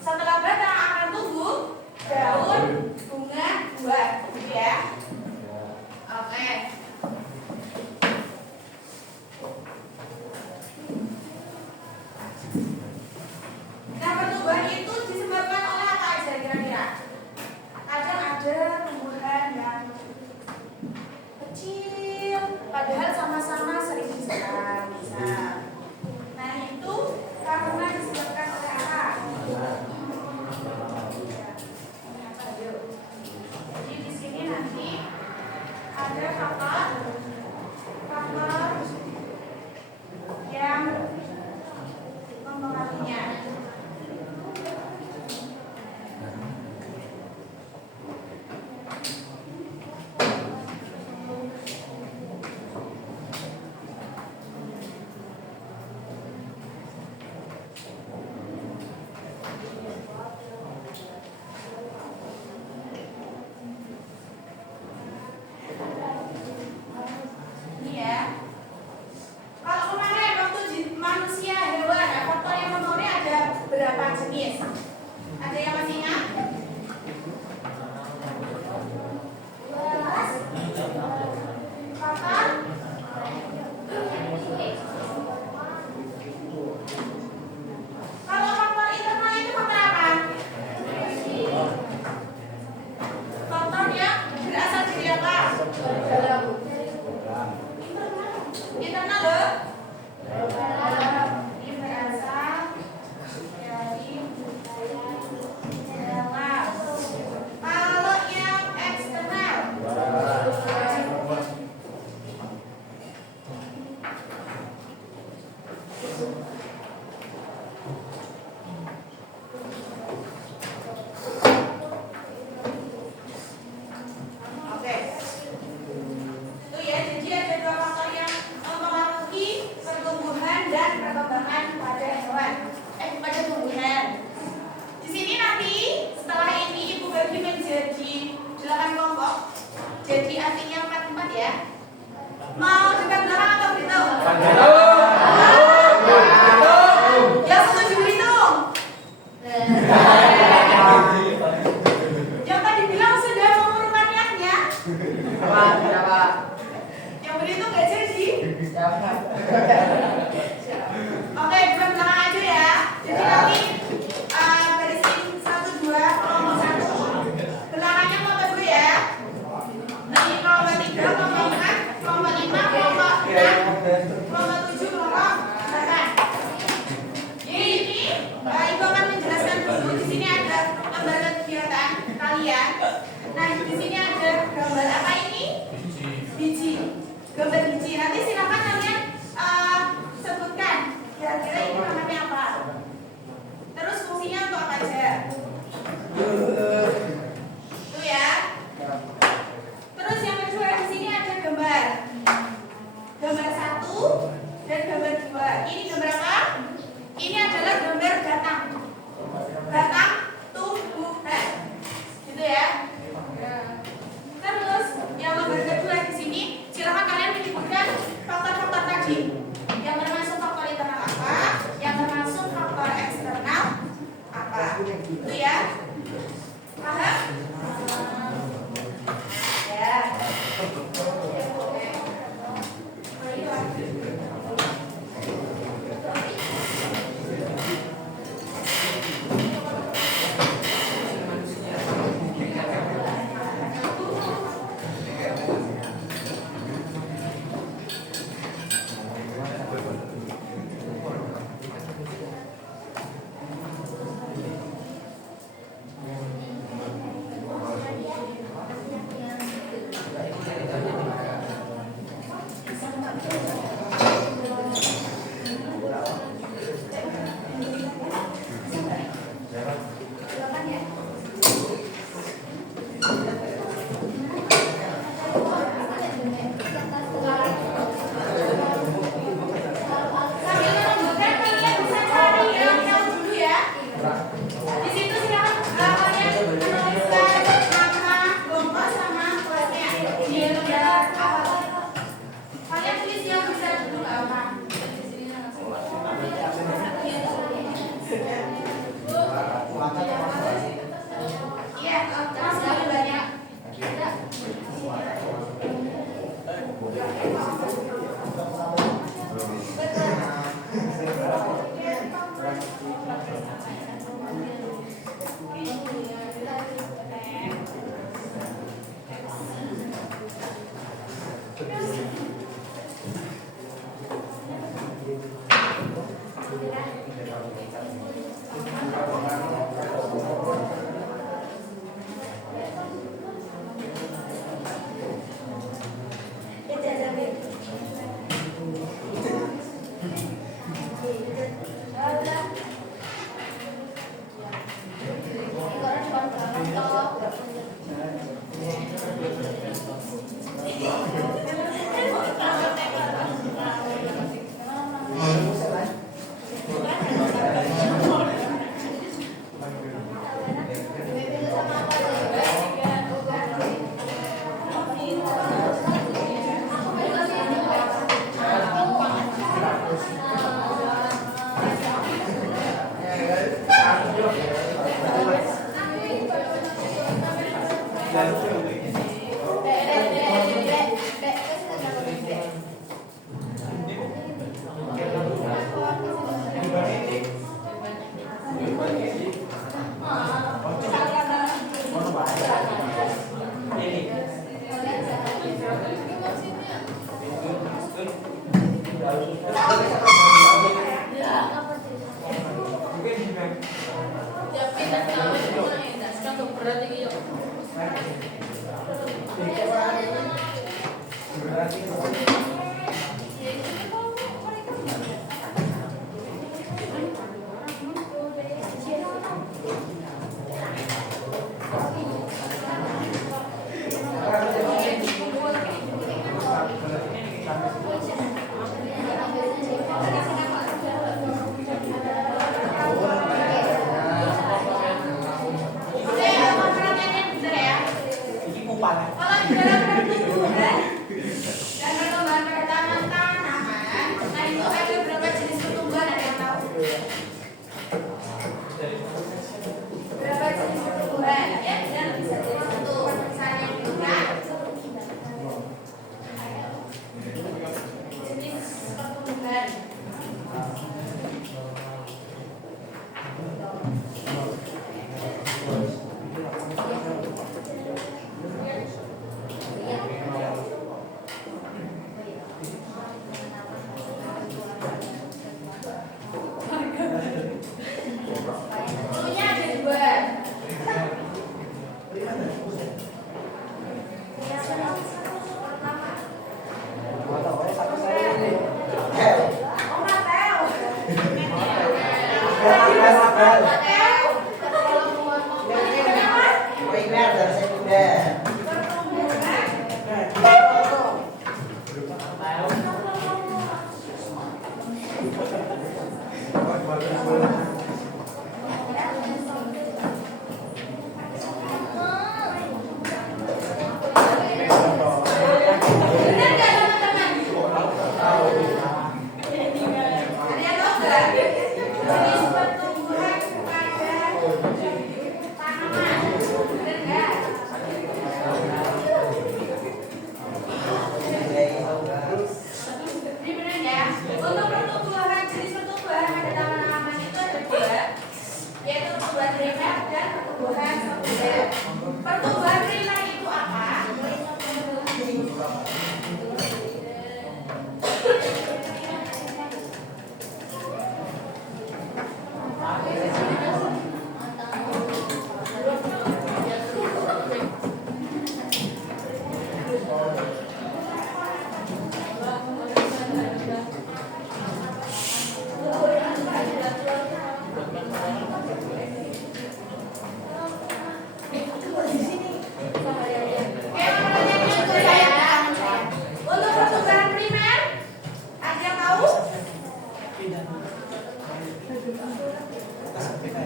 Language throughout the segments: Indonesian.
Setelah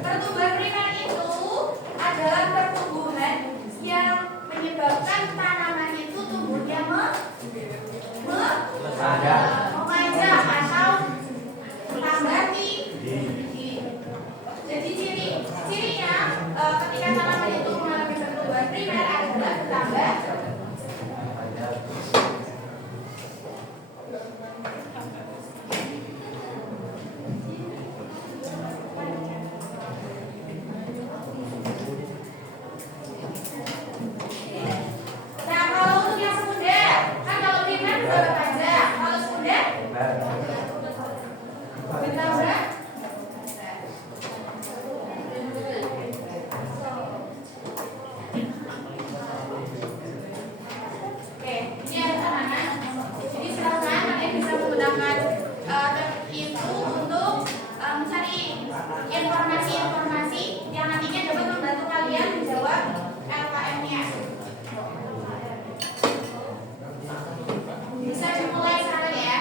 Pertumbuhan primer itu adalah pertumbuhan yang menyebabkan tanaman itu tumbuhnya memanjang atau tambah tinggi. Jadi cirinya ketika tanaman itu mengalami pertumbuhan primer adalah bertambah. Informasi-informasi yang nantinya dapat membantu kalian menjawab LKM-nya. Bisa dimulai sekarang ya.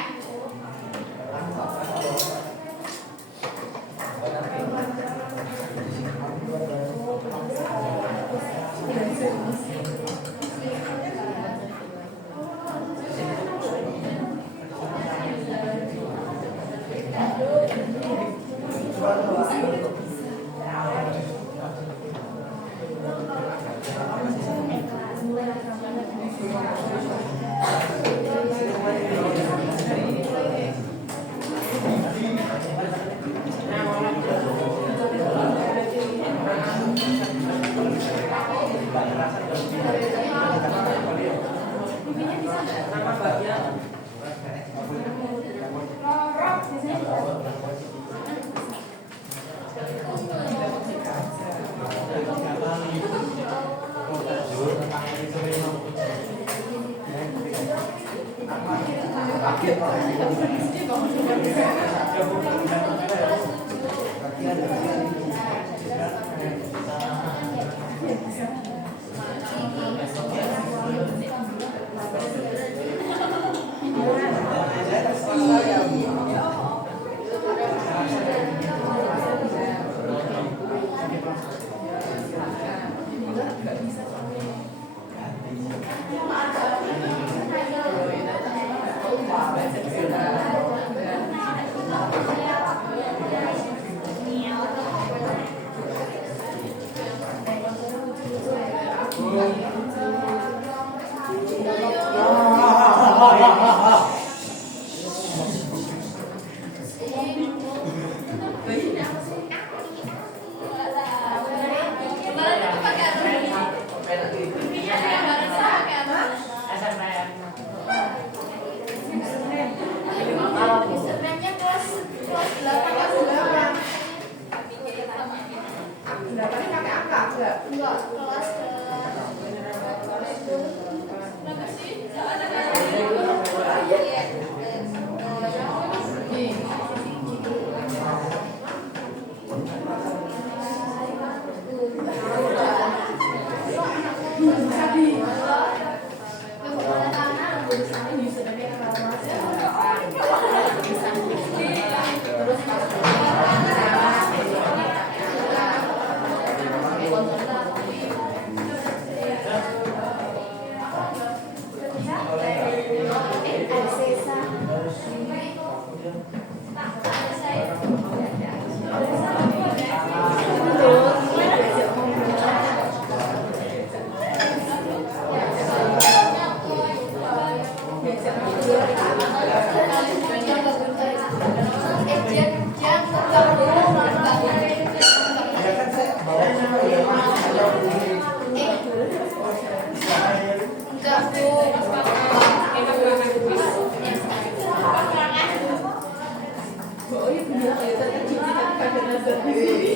Oh iya benar ya tadi cuci kan pada nazar di sini.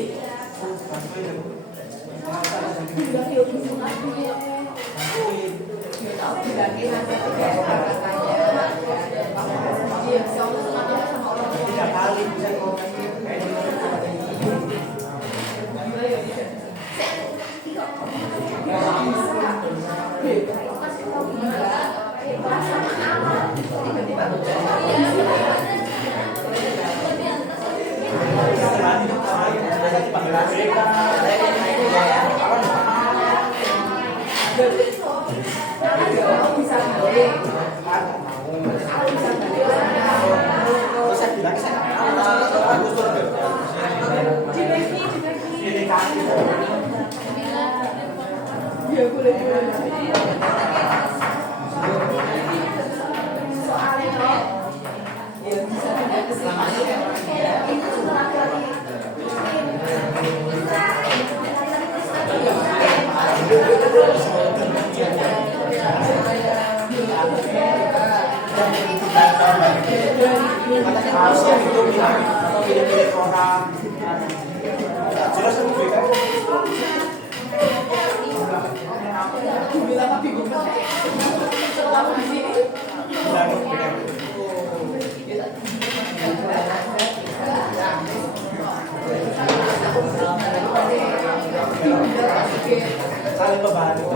Sudah yuk sunat dia. Ya tahu bilangin nanti kayak katanya. Iya, sama sunatnya sama orang tua. 3 kali bisa ngomong. Ya boleh boleh. Saling membantu.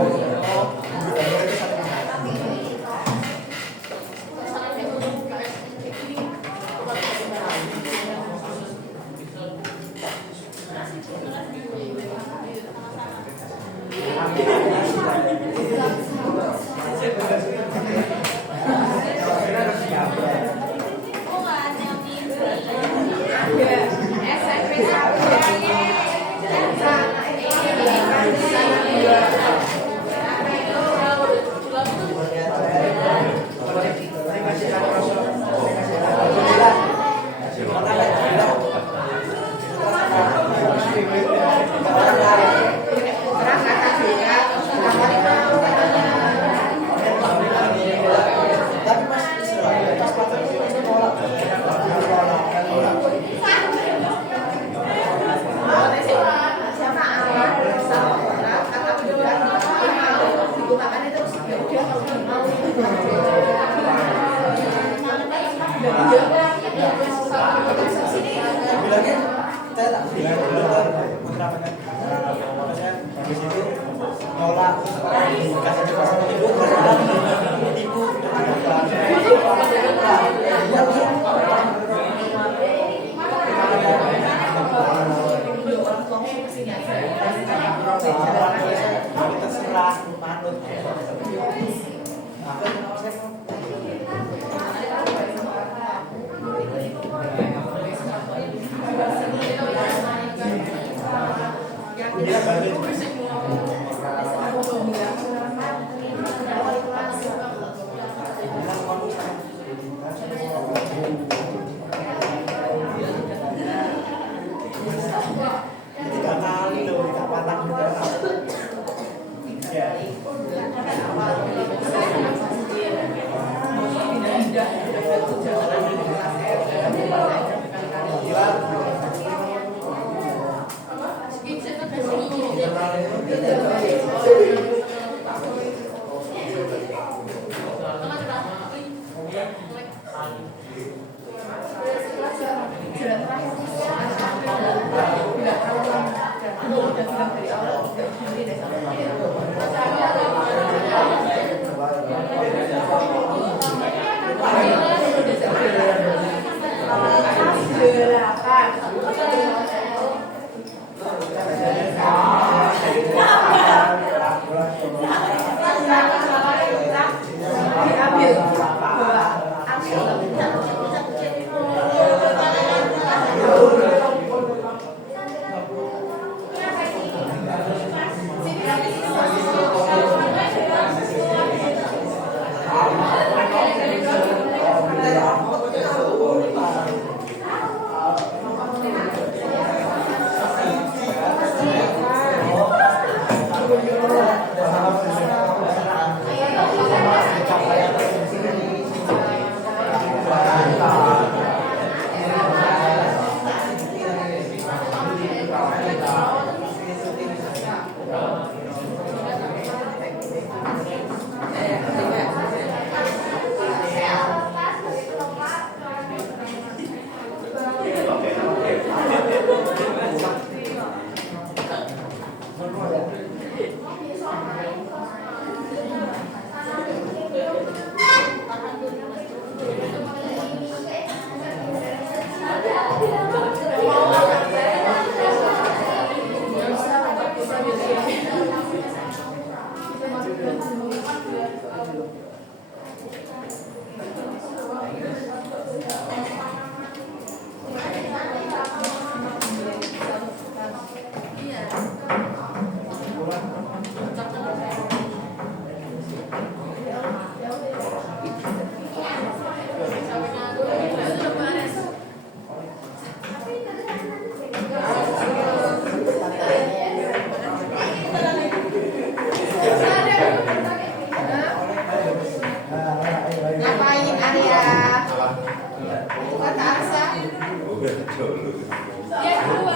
Yang kedua.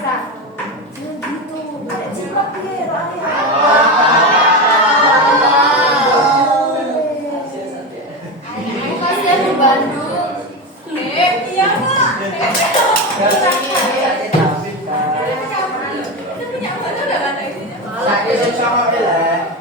Sa. Gitu. Cinta Piero kasihan di Bandung. Iya nggak? Itu punya apa tuh udah ada isinya? Lagi sama deh lah.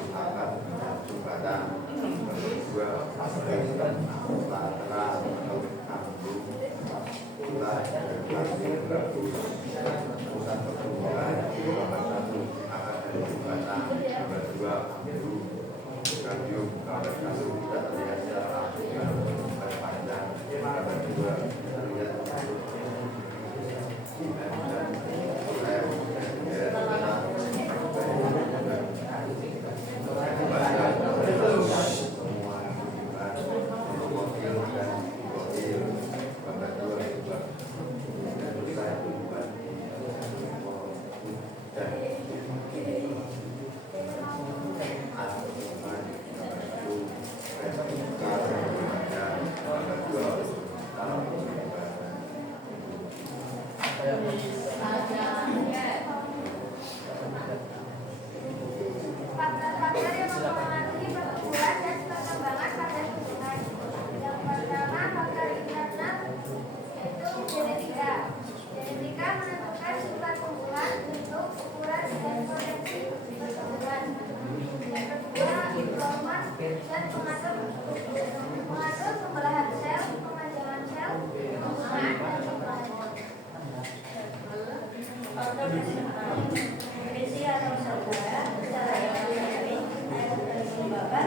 Asas, Faktor-faktor yang mempengaruhi pertumbuhan dan perkembangan pada tumbuhan. Yang pertama, faktor internal yaitu genetika. Genetika menentukan sifat tumbuhan, bentuk, ukuran, dan potensi pertumbuhan. Yang kedua, hormon dan mengatur pembelahan sel, pemanjangan sel, pembukaan, dan pembuahan. Nutrisi atau saudara secara ekonomi dari kelembaban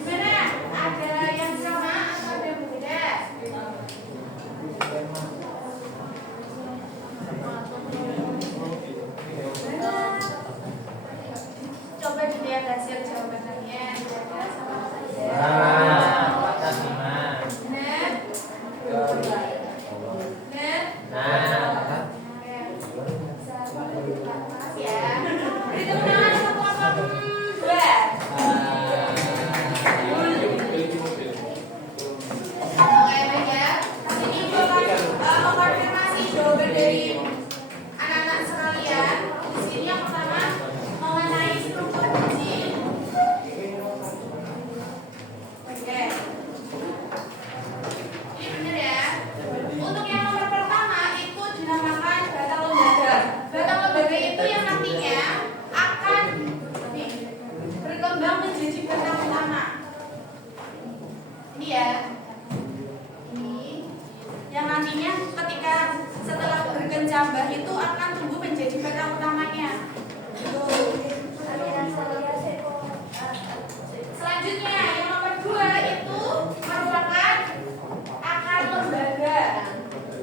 Gimana? Ada yang sama atau ada yang berbeda? Coba dilihat hasil jawabannya. Kira-kira sama atau tidak? Benar? Benar? Ya. Beri tepuk tangan untuk kelompok 2. Oke, baik ya. Ini Ibu akan mengkonfirmasi jawaban dari anak-anak sekalian. Di sini yang pertama mengenai struktur biji. Oke. Ini benar ya. Untuk yang nomor pertama itu dinamakan batang lembaga. Batang lembaga itu yang nantinya akan berkembang menjadi batang utama. Ini ya. Ini yang nantinya ketika setelah berkecambah itu akan tumbuh menjadi batang utamanya. Selanjutnya yang nomor 2 itu merupakan akar lembaga.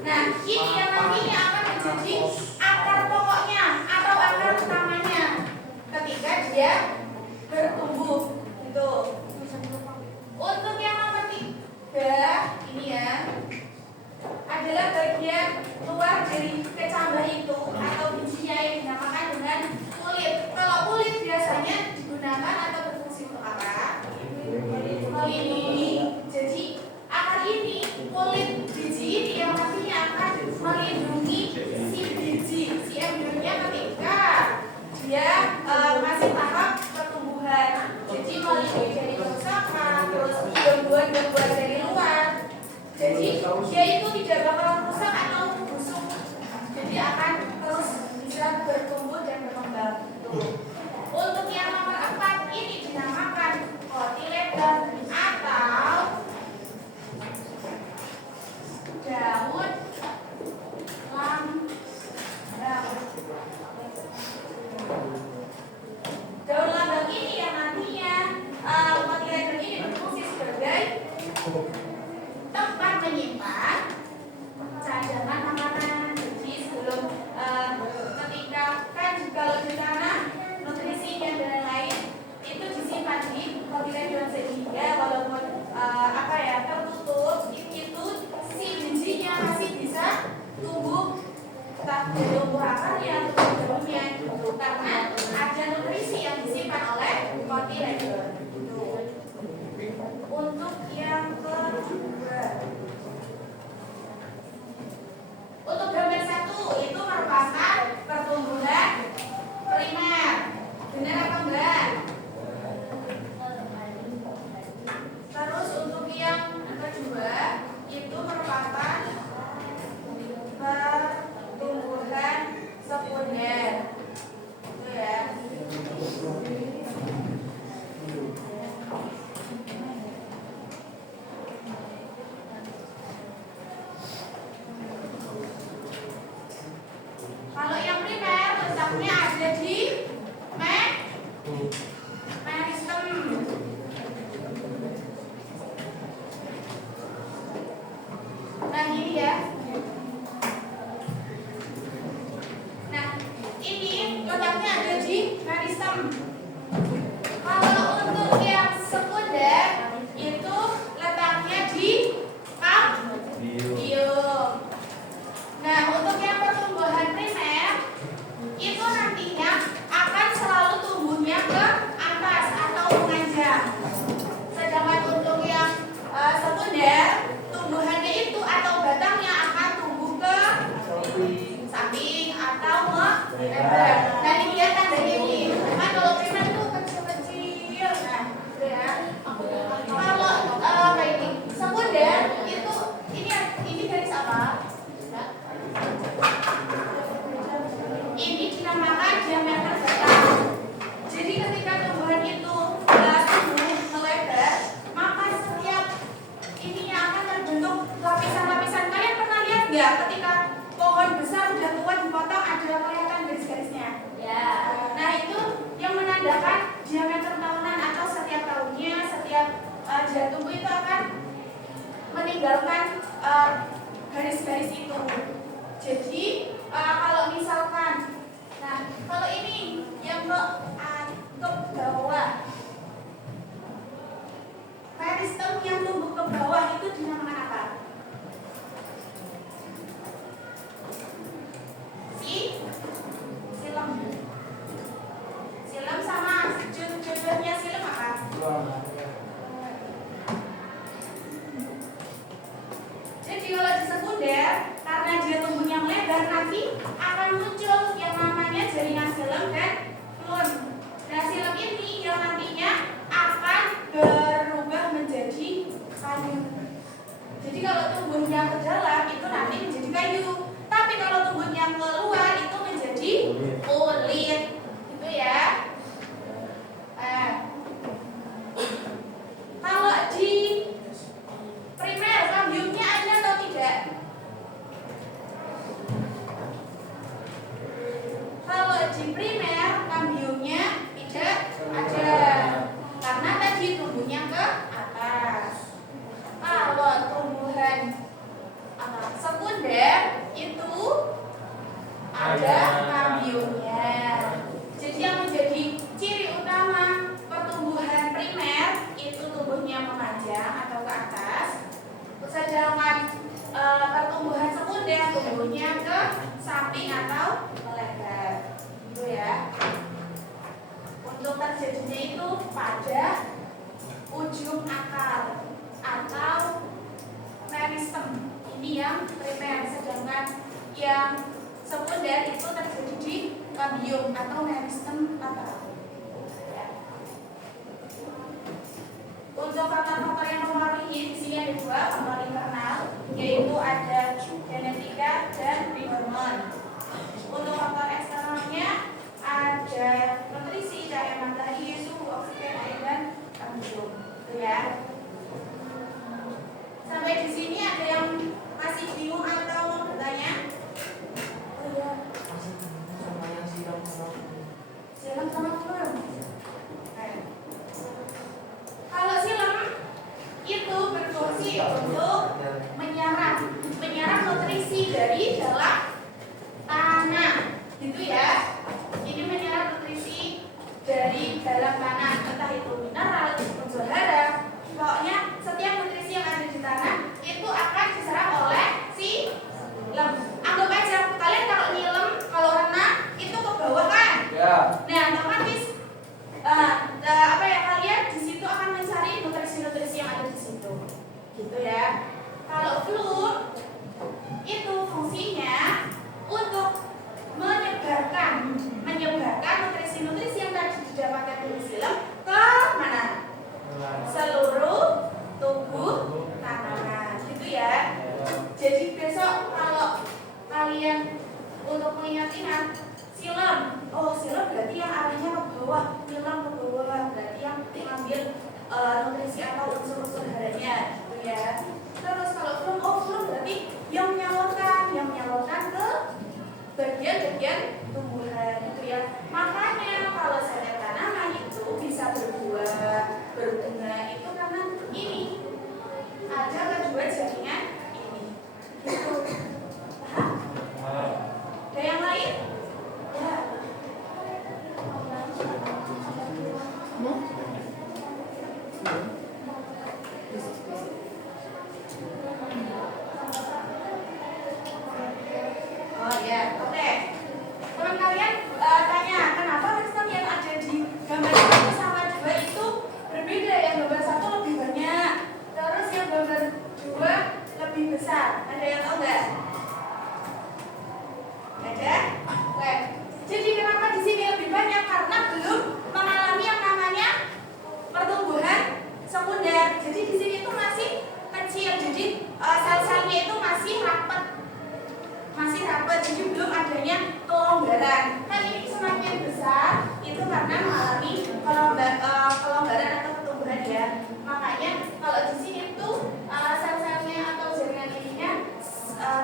Nah, ini yang nantinya akan menjadi akar pokoknya atau akar utamanya ketika dia bertumbuh. Gitu. Untuk yang nomor 3 ini ya adalah bagian luar dari kecambah itu atau bijinya yang dinamakan dengan kulit. Kalau kulit biasanya digunakan atau berfungsi untuk apa? Melindungi. Jadi akar ini, kulit biji ini yang nantinya akan melindungi si biji, si embrionya ketika dia masih tahap pertumbuhan. Jadi melindungi dari kerusakan, terus gangguan-gangguan dari luar. Jadi dia itu tidak bakal rusak atau busuk. Jadi akan terus bisa bertumbuh dan berkembang. Untuk yang nomor 4 ini dinamakan kotiledon atau daun lambang. Daun lambang ini yang nantinya kotiledon ini berfungsi sebagai tempat menyimpan cadangan makanan biji sebelum ketika kan kalau di tanah nutrisinya dan lain itu disimpan di kotiledon sehingga walaupun tertutup itu si bijinya masih bisa tumbuh tak tumbuh akarnya atau daunnya gitu karena ada nutrisi yang disimpan oleh kotiledon. Untuk yang kedua, untuk gambar 1 itu merupakan pertumbuhan primer. Benar apa enggak? Terus untuk yang kedua itu merupakan pertumbuhan sekunder. Itu ya. Kalau untuk yang sekunder itu letaknya di kambium. Nah, untuk yang pertumbuhan primer itu nantinya akan selalu tumbuhnya ke atas atau menanjak. Sedangkan untuk yang sekunder, tumbuhannya itu atau batangnya akan tumbuh ke samping atau melebar. Nah, ini dia tandanya ini. Kan kalau primer itu kecil-kecil. Nah, gitu ya. Kalau kayak ini sekunder itu ini garis apa? Ini dinamakan diameter batang. Jadi ketika tumbuhan itu tumbuh melebar, maka setiap ininya akan terbentuk lapisan-lapisan. Kalian pernah lihat nggak ketika pohon besar udah tua dipotong ada kelihatan garis-garisnya? Ya. Nah, itu yang menandakan diameter tahunan atau setiap tahunnya setiap dia tumbuh itu akan meninggalkan garis-garis itu. Jadi kalau misalkan, nah kalau ini yang ke bawah, meristem yang tumbuh ke bawah itu dinamakan apa? Silem. Silem sama jodohnya silem apa? Jadi kalau di sekunder, karena dia tumbuhnya melebar, nanti akan muncul yang namanya jaringan silem dan flun. Nah, silem ini yang nantinya akan berubah menjadi kayu. Jadi kalau tumbuhnya ke dalam itu nanti menjadi kayu. Tapi kalau tumbuhnya keluar itu menjadi kulit. Gitu ya. Kalau di primer kambiumnya ada atau tidak? Kalau di primer kambiumnya tidak ada, karena tadi tumbuhnya ke atas. Kalau tumbuhan sekunder itu ada kambiumnya. Jadi yang menjadi ciri utama pertumbuhan primer itu tumbuhnya memanjang atau ke atas. Sedangkan pertumbuhan sekunder tumbuhnya ke samping atau melebar. Gitu ya. Untuk terjadinya itu pada ujung akar atau meristem. Ini yang primer, sedangkan yang sekunder itu terjadi di kambium atau meristem lateral. Untuk faktor-faktor yang mempengaruhi di sini ada dua faktor internal, yaitu ada genetika dan hormon. Untuk faktor eksternalnya ada nutrisi, cahaya matahari, suhu, oksigen, air dan karbon. Itu ya. Sampai di sini ada yang masih bingung atau mau bertanya? Oh iya. Silem sama flun. Kalau silem itu berfungsi untuk menyerap nutrisi dari dalam tanah, gitu ya. Ini menyerap nutrisi dari dalam tanah, entah itu mineral, unsur hara. Pokoknya setiap nutrisi yang ada di tanah itu akan diserap oleh silem. Anggap aja kalian kalau nyilem, kalau renang itu ke bawah kan? Ya. Nah, otomatis kalian di situ akan mencari nutrisi-nutrisi yang ada di situ, gitu ya. Kalau flun itu fungsinya untuk menyebarkan nutrisi-nutrisi yang tadi didapatkan dari silem ke mana? Seluruh tubuh tanaman, gitu ya. Jadi besok kalau kalian untuk mengingat-ingat silem, oh silem berarti yang arahnya ke bawah, silem ke bawah berarti yang mengambil nutrisi atau unsur-unsur haranya, gitu ya. Terus kalau flun, oh flun berarti yang menyalurkan ke bagian-bagian tumbuhan, gitu ya. Makanya kalau setiap tanaman itu bisa berbuah, berbunga itu karena ini ada kedua jaringan ini, gitu. Paham? Ada yang lain? Ya. Ya, oke. Teman kalian tanya, kenapa sistem yang ada di gambar 1 sama 2 itu berbeda? Yang gambar 1 lebih banyak, terus yang gambar 2 lebih besar. Ada yang tahu nggak? Ada? Oke. Jadi kenapa di sini lebih banyak? Karena belum mengalami yang namanya pertumbuhan sekunder. Jadi di sini itu masih kecil. Jadi sel-selnya itu masih rapat. Jadi belum adanya kelonggaran. Kan ini semakin besar itu karena mengalami kelonggaran atau pertumbuhan ya. Makanya kalau di sini tuh sel-selnya atau jaringan ininya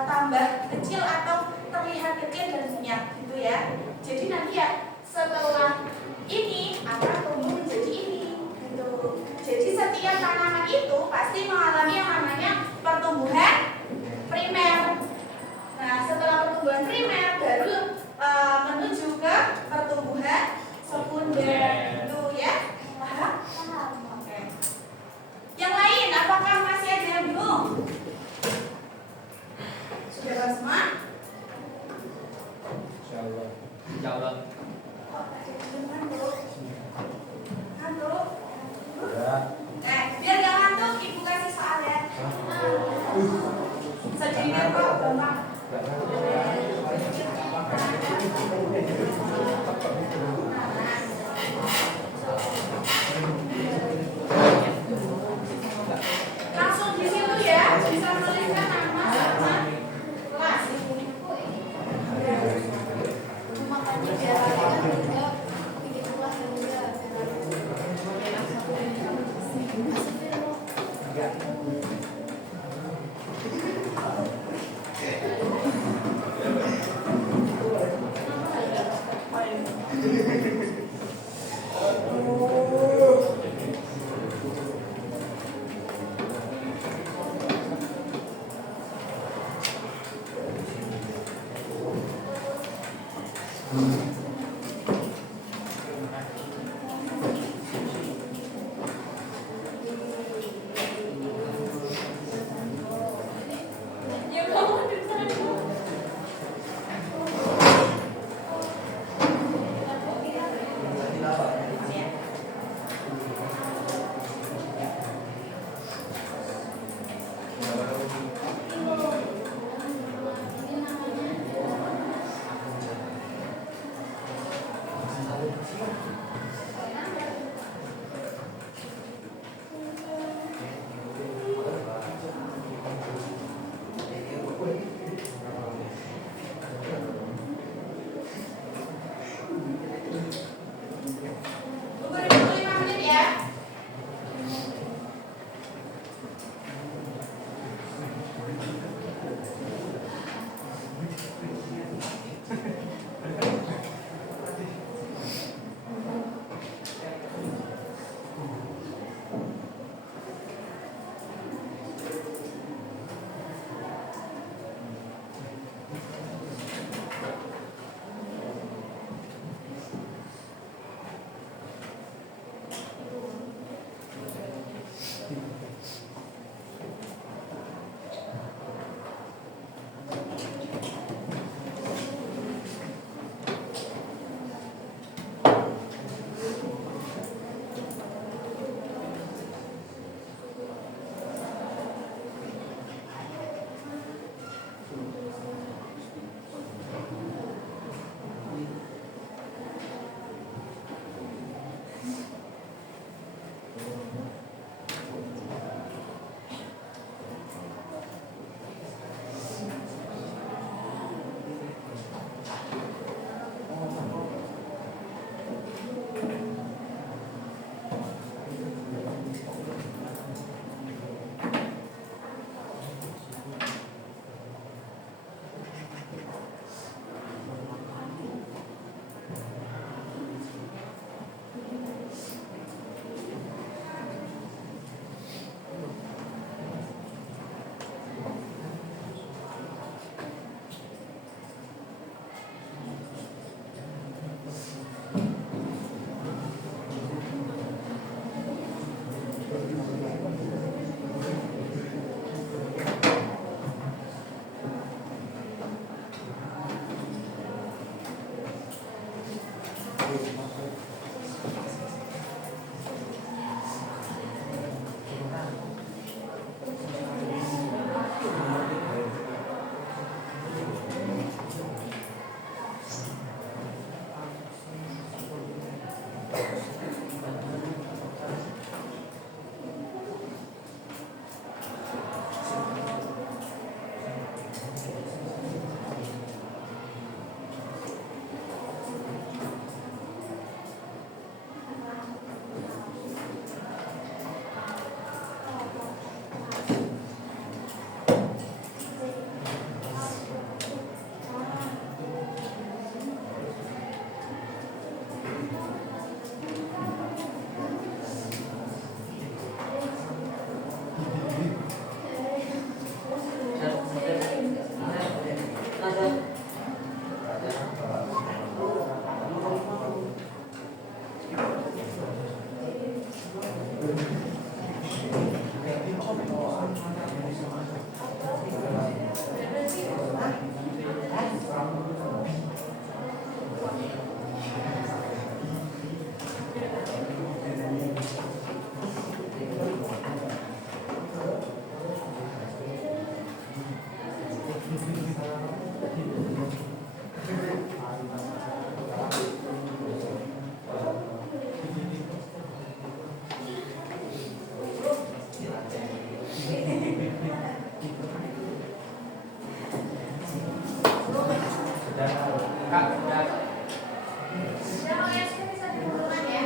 tambah kecil atau terlihat kecil dan banyak gitu ya. Jadi nanti ya setelah ini akan tumbuh menjadi ini gitu. Jadi setiap tanaman itu pasti mengalami yang namanya pertumbuhan primer. Nah, setelah pertumbuhan primer baru menuju ke pertumbuhan sekunder gitu ya. Paham? Oke. Yang lain apakah masih ada yang bingung? Sudah paham semua? Insyaallah. Oh, ada yang belum ngantuk. Ngantuk? Ya. Biar gak ngantuk, ibu kasih soal ya. Sedihnya kok gampang. Langsung di situ ya, bisa menuliskan nama sama kelas. Kak, Yang yang bisa dikumpulkan ya.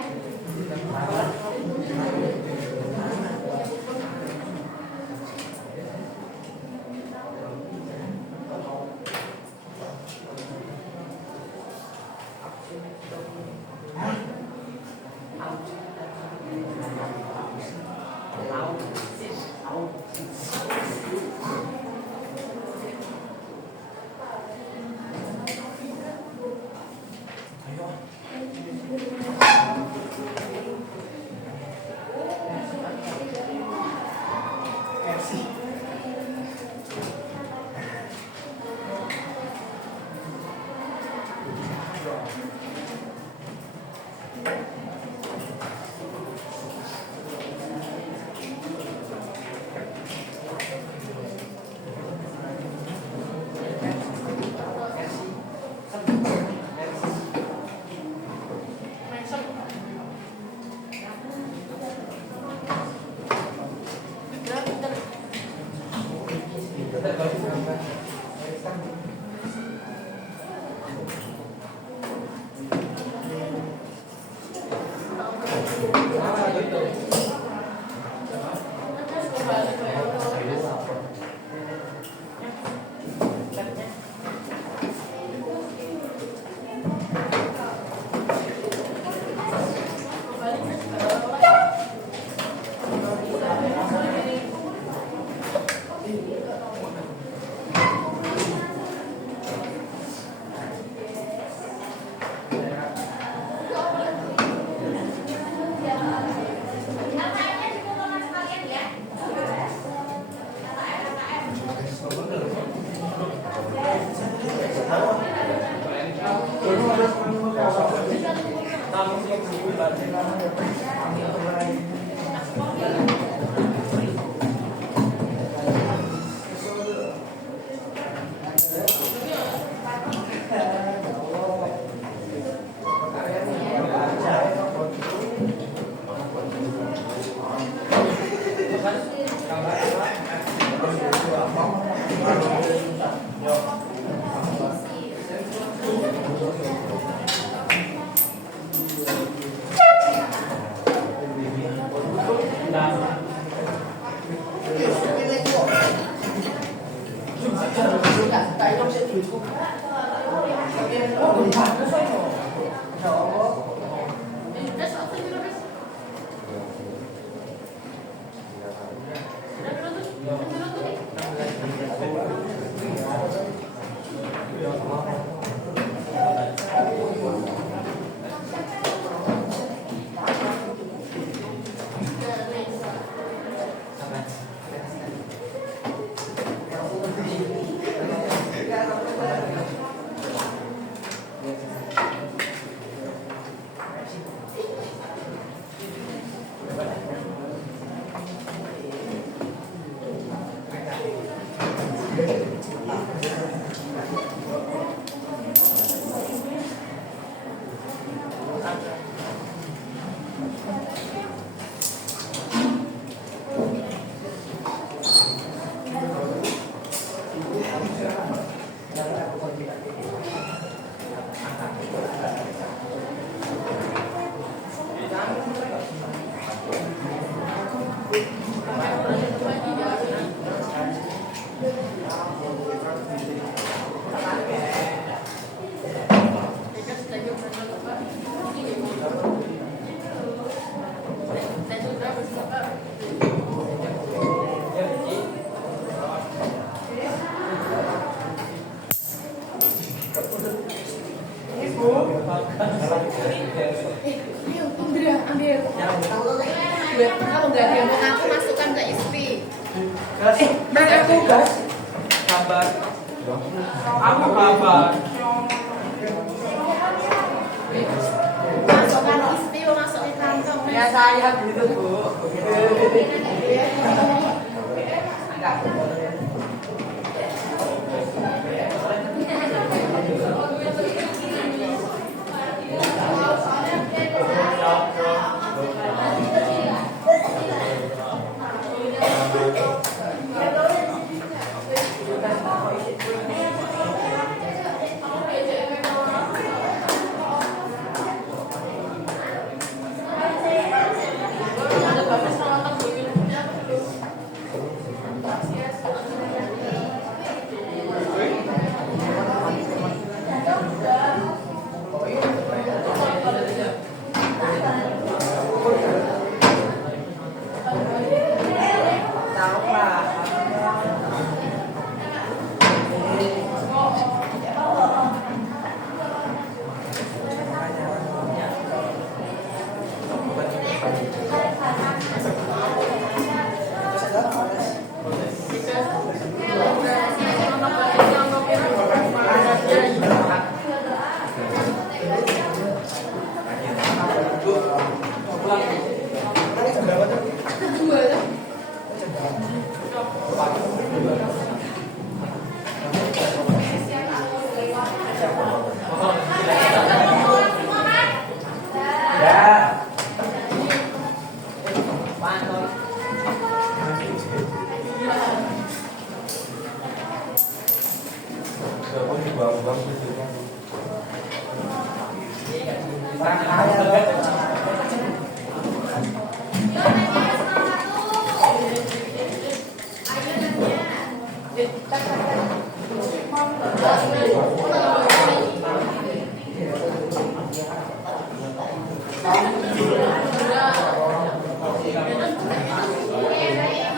LKM-nya dikumpulkan sekalian ya. Kalau nggak ada yang mau ngaku masukkan ke ISPI. Mana aku guys? Kabar. Apa kabar? Masukkan ISPI, masuk di kantong. Ya saya gitu Bu. semua kan? Ya. Pantau. Yuk nanya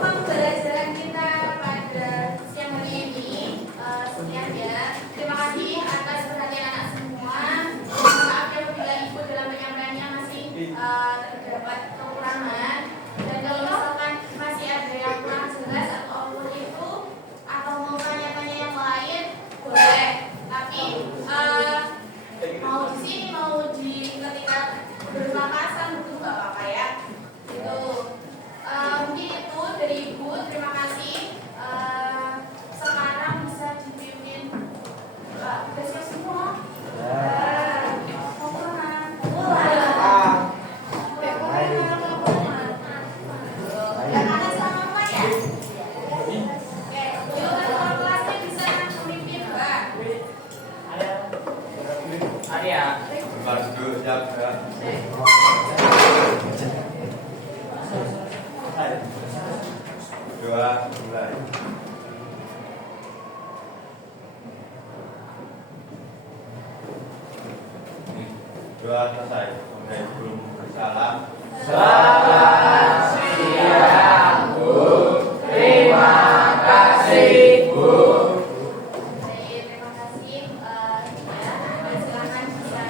pembelajaran kita pada siang hari ini sekian ya. Terima kasih atas perhatian anak semua. Maaf ya apabila ibu dalam penyampaiannya masih terdapat kekurangan. Dan kalau misalkan masih ada yang kurang jelas atau apapun itu atau mau tanya-tanya yang lain boleh. Tapi mau di sini mau di ketika bermakasan itu nggak apa-apa ya. Itu mungkin itu dari ibu. Terima kasih. Sekarang bisa dipimpin udah siap semua. Mau pulang. Yang ada sama apa ya? Oke, yuk ketua kelasnya bisa memimpin Mbak. Arya. Doa selesai. Kemudian belum bersalam. Selamat siang, Bu. Terima kasih, Bu. Baik, terima kasih. Ya, silakan bisa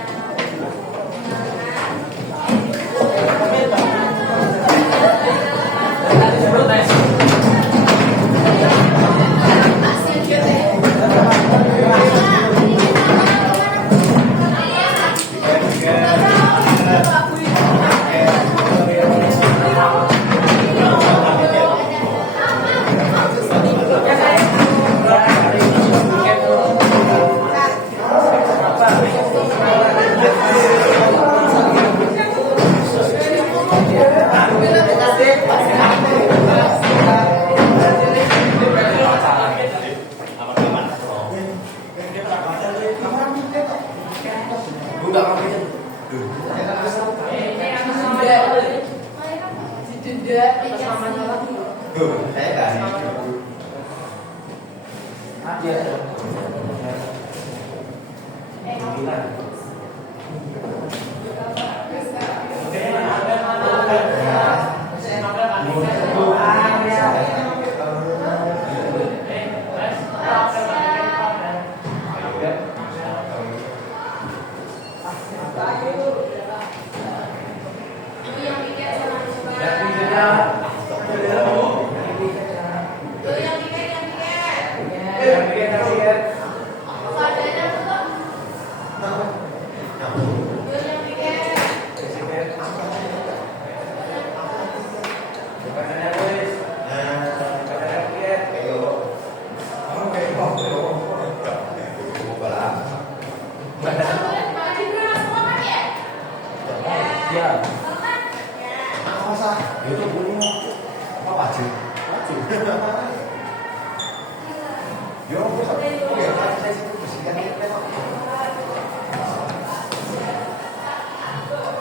Yo,